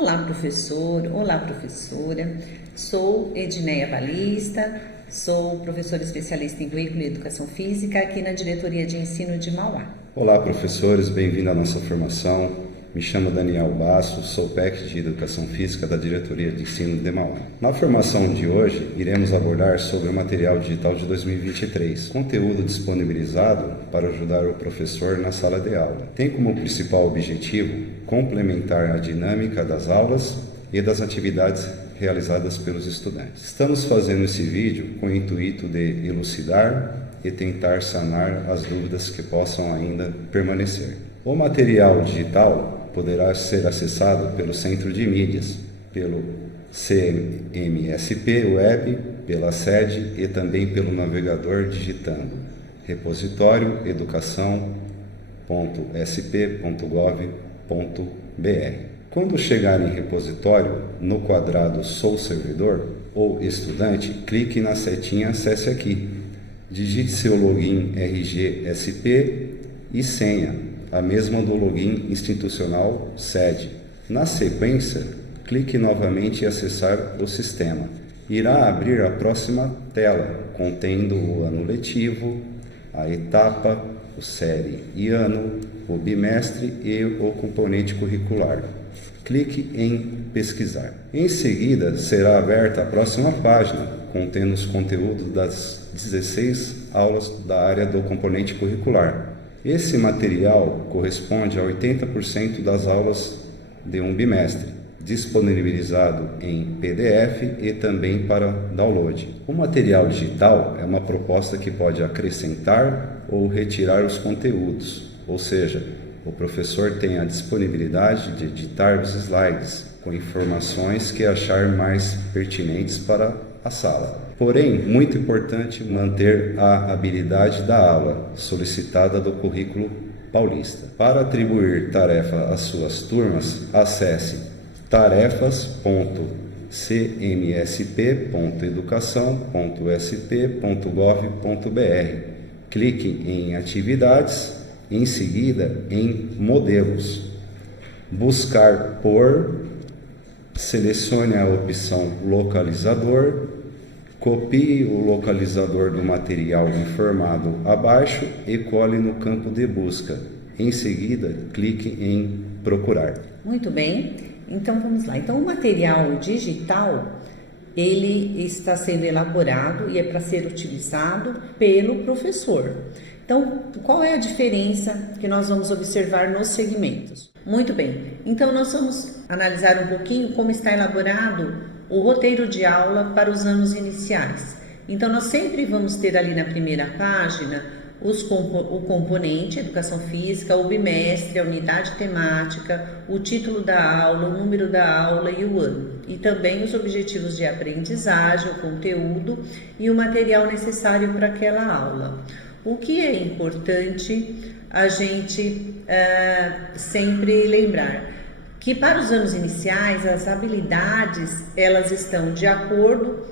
Olá, professor, olá, professora. Sou Edneia Balista, sou professora especialista em currículo e educação física aqui na Diretoria de Ensino de Mauá. Olá, professores, bem-vindo à nossa formação. Me chamo Daniel Basso, sou PEC de Educação Física da Diretoria de Ensino de Mauá. Na formação de hoje, iremos abordar sobre o material digital de 2023, conteúdo disponibilizado para ajudar o professor na sala de aula. Tem como principal objetivo complementar a dinâmica das aulas e das atividades realizadas pelos estudantes. Estamos fazendo esse vídeo com o intuito de elucidar e tentar sanar as dúvidas que possam ainda permanecer. O material digital poderá ser acessado pelo Centro de Mídias, pelo CMSP Web, pela sede e também pelo navegador digitando repositório educação.sp.gov.br. Quando chegar em repositório, no quadrado Sou servidor ou estudante, clique na setinha Acesse aqui. Digite seu login RG SP e senha, a mesma do login institucional sede. Na sequência, clique novamente em acessar o sistema. Irá abrir a próxima tela, contendo o ano letivo, a etapa, o série e ano, o bimestre e o componente curricular. Clique em pesquisar. Em seguida, será aberta a próxima página, contendo os conteúdos das 16 aulas da área do componente curricular. Esse material corresponde a 80% das aulas de um bimestre, disponibilizado em PDF e também para download. O material digital é uma proposta que pode acrescentar ou retirar os conteúdos, ou seja, o professor tem a disponibilidade de editar os slides com informações que achar mais pertinentes para a sala. Porém, muito importante manter a habilidade da aula solicitada do currículo paulista. Para atribuir tarefa às suas turmas, acesse tarefas.cmsp.educação.sp.gov.br. Clique em Atividades, em seguida em Modelos. Buscar por, selecione a opção Localizador, copie o localizador do material informado abaixo e cole no campo de busca. Em seguida, clique em Procurar. Muito bem, então vamos lá. Então o material digital, ele está sendo elaborado e é para ser utilizado pelo professor. Então, qual é a diferença que nós vamos observar nos segmentos? Muito bem, então nós vamos analisar um pouquinho como está elaborado o roteiro de aula para os anos iniciais. Então, nós sempre vamos ter ali na primeira página o componente, educação física, o bimestre, a unidade temática, o título da aula, o número da aula e o ano. E também os objetivos de aprendizagem, o conteúdo e o material necessário para aquela aula. O que é importante a gente sempre lembrar? Que para os anos iniciais, as habilidades, elas estão de acordo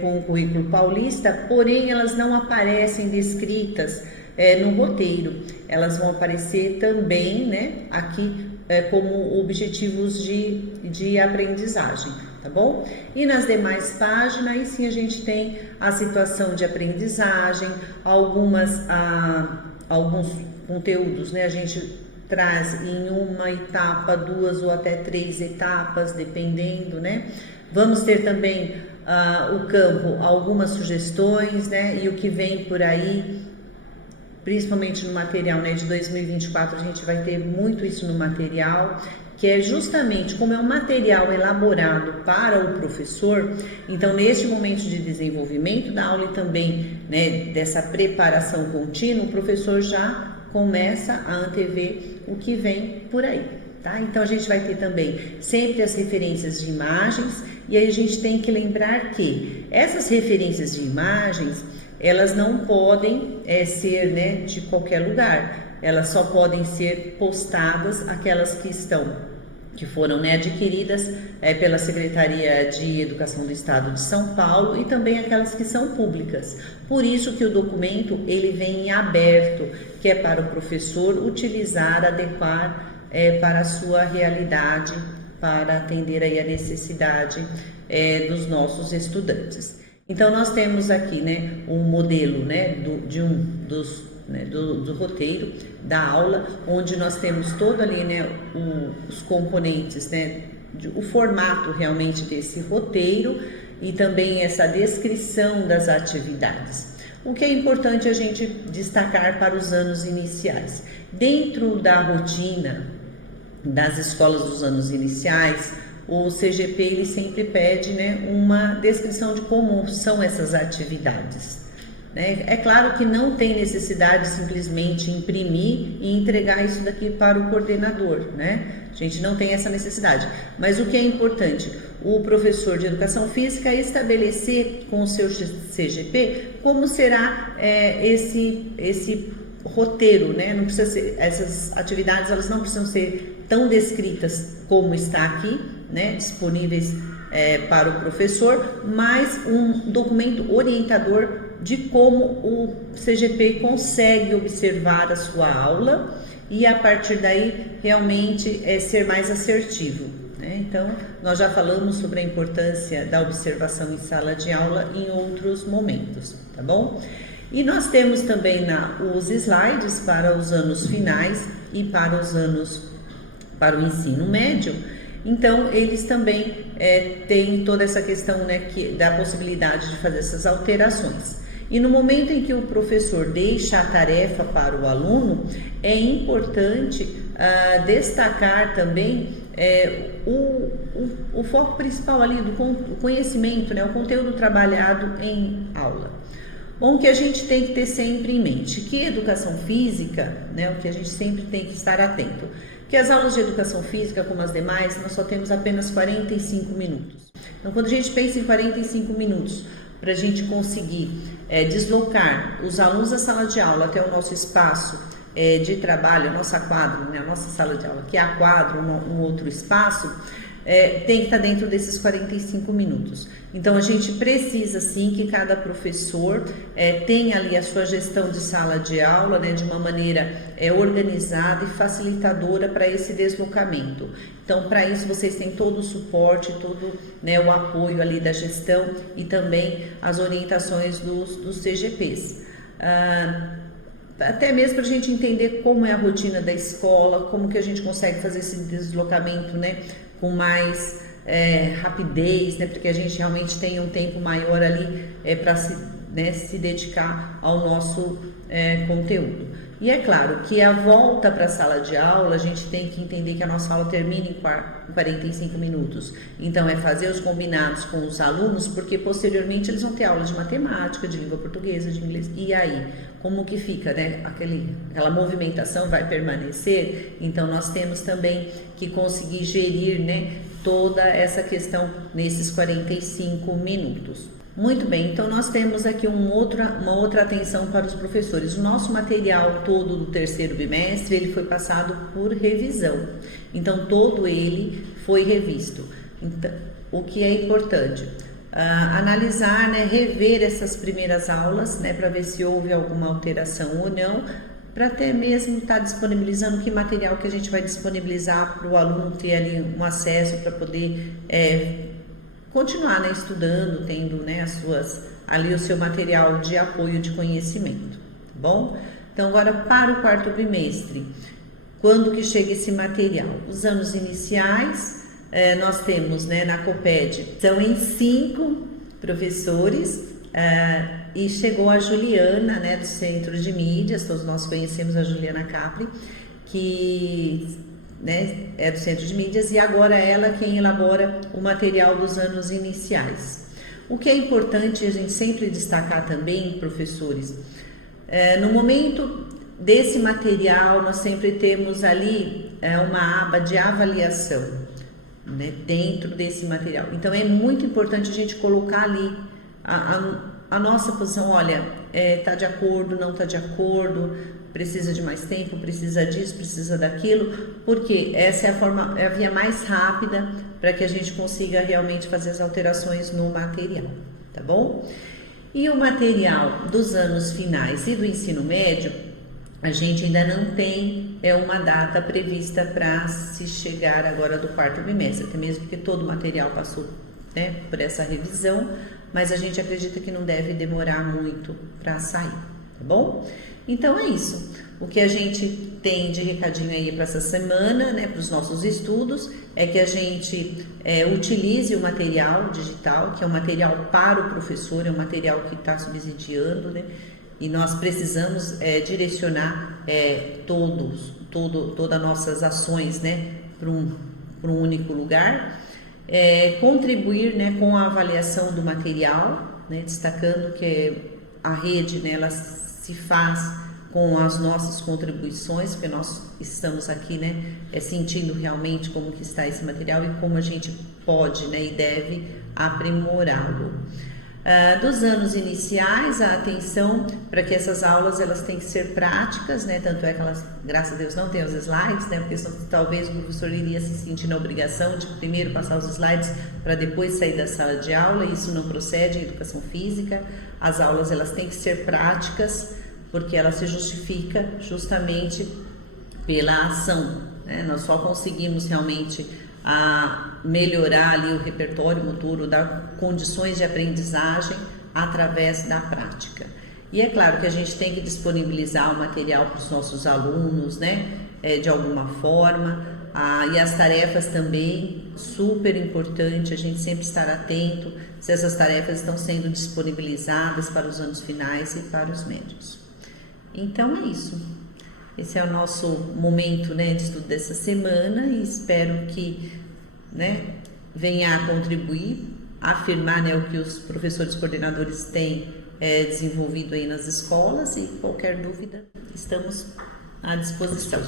com o currículo paulista, porém elas não aparecem descritas no roteiro. Elas vão aparecer também, né, aqui como objetivos de aprendizagem, tá bom? E nas demais páginas, aí sim a gente tem a situação de aprendizagem, alguns conteúdos, né, a gente traz em uma etapa, 2 ou até 3 etapas, dependendo, né? Vamos ter também o campo, algumas sugestões, né? E o que vem por aí, principalmente no material, né, de 2024, a gente vai ter muito isso no material, que é justamente como é um material elaborado para o professor. Então, neste momento de desenvolvimento da aula e também, né, dessa preparação contínua, o professor já começa a antever o que vem por aí, tá? Então a gente vai ter também sempre as referências de imagens, e aí a gente tem que lembrar que essas referências de imagens, elas não podem ser, né, de qualquer lugar, elas só podem ser postadas aquelas que foram, né, adquiridas pela Secretaria de Educação do Estado de São Paulo, e também aquelas que são públicas. Por isso que o documento ele vem em aberto, que é para o professor utilizar, adequar para a sua realidade para atender aí a necessidade dos nossos estudantes. Então nós temos aqui, né, um modelo, né, do roteiro da aula, onde nós temos todo ali, né, os componentes, né, o formato realmente desse roteiro e também essa descrição das atividades. O que é importante a gente destacar para os anos iniciais? Dentro da rotina das escolas dos anos iniciais, o CGP ele sempre pede, né, uma descrição de como são essas atividades. É claro que não tem necessidade de simplesmente imprimir e entregar isso daqui para o coordenador, né? A gente não tem essa necessidade. Mas o que é importante, o professor de educação física estabelecer com o seu CGP como será esse roteiro, né? Não precisa ser, essas atividades elas não precisam ser tão descritas como está aqui, né? Disponíveis para o professor, mas um documento orientador de como o CGP consegue observar a sua aula e a partir daí realmente ser mais assertivo, né? Então, nós já falamos sobre a importância da observação em sala de aula em outros momentos, tá bom? E nós temos também os slides para os anos finais e para o ensino médio. Então, eles também têm toda essa questão, né, da possibilidade de fazer essas alterações. E no momento em que o professor deixa a tarefa para o aluno, é importante destacar também o foco principal ali do conhecimento, né, o conteúdo trabalhado em aula. Bom, o que a gente tem que ter sempre em mente, que educação física, né, o que a gente sempre tem que estar atento, que as aulas de educação física, como as demais, nós só temos apenas 45 minutos. Então, quando a gente pensa em 45 minutos, para a gente conseguir deslocar os alunos da sala de aula até o nosso espaço de trabalho, a nossa quadra, né, a nossa sala de aula, que é a quadra, um outro espaço, tem que estar dentro desses 45 minutos. Então, a gente precisa sim que cada professor tenha ali a sua gestão de sala de aula, né, de uma maneira organizada e facilitadora para esse deslocamento. Então, para isso, vocês têm todo o suporte, todo, né, o apoio ali da gestão e também as orientações dos CGPs. Até mesmo para a gente entender como é a rotina da escola, como que a gente consegue fazer esse deslocamento, né, com mais rapidez, né, porque a gente realmente tem um tempo maior ali para se dedicar ao nosso conteúdo. E é claro que a volta para a sala de aula, a gente tem que entender que a nossa aula termina em 45 minutos. Então, fazer os combinados com os alunos, porque posteriormente eles vão ter aula de matemática, de língua portuguesa, de inglês. E aí, como que fica, né? Aquela movimentação vai permanecer? Então, nós temos também que conseguir gerir, né, toda essa questão nesses 45 minutos. Muito bem, então nós temos aqui uma outra atenção para os professores. O nosso material todo do terceiro bimestre, ele foi passado por revisão. Então, todo ele foi revisto. Então, o que é importante? Analisar, né, rever essas primeiras aulas, né, para ver se houve alguma alteração ou não, para até mesmo estar disponibilizando que material que a gente vai disponibilizar para o aluno ter ali um acesso para poder continuar, né, estudando, tendo, né, ali o seu material de apoio de conhecimento, tá bom? Então, agora para o quarto bimestre, quando que chega esse material? Os anos iniciais, nós temos, né, na COPED, são em 5 professores, e chegou a Juliana, né, do Centro de Mídias, todos nós conhecemos a Juliana Capri, que, né, é do Centro de Mídias, e agora ela quem elabora o material dos anos iniciais. O que é importante a gente sempre destacar também, professores, no momento desse material nós sempre temos ali uma aba de avaliação, né, dentro desse material. Então é muito importante a gente colocar ali a nossa posição, olha, tá de acordo, não tá de acordo, precisa de mais tempo, precisa disso, precisa daquilo, porque essa é a via mais rápida para que a gente consiga realmente fazer as alterações no material, tá bom? E o material dos anos finais e do ensino médio, a gente ainda não tem é uma data prevista para se chegar agora do quarto bimestre, até mesmo porque todo o material passou, né, por essa revisão, mas a gente acredita que não deve demorar muito para sair, tá bom? Então é isso. O que a gente tem de recadinho aí para essa semana, né, para os nossos estudos, é que a gente utilize o material digital, que é um material para o professor, é um material que está subsidiando, né, e nós precisamos direcionar todas as nossas ações, né, para um único lugar, contribuir, né, com a avaliação do material, né, destacando que a rede, né, ela se faz com as nossas contribuições, porque nós estamos aqui, né, sentindo realmente como que está esse material e como a gente pode, né, e deve aprimorá-lo. Dos anos iniciais, a atenção para que essas aulas elas têm que ser práticas, né, tanto é que elas, graças a Deus, não tem os slides, né, porque talvez o professor iria se sentir na obrigação de primeiro passar os slides para depois sair da sala de aula, e isso não procede em educação física. As aulas elas têm que ser práticas, porque ela se justifica justamente pela ação, né? Nós só conseguimos realmente melhorar ali o repertório motor, dar condições de aprendizagem através da prática. E é claro que a gente tem que disponibilizar o material para os nossos alunos, né? De alguma forma, e as tarefas também, super importante a gente sempre estar atento se essas tarefas estão sendo disponibilizadas para os anos finais e para os médios. Então é isso. Esse é o nosso momento, né, de estudo dessa semana, e espero que, né, venha a contribuir, afirmar, né, o que os professores coordenadores têm desenvolvido aí nas escolas, e qualquer dúvida estamos à disposição.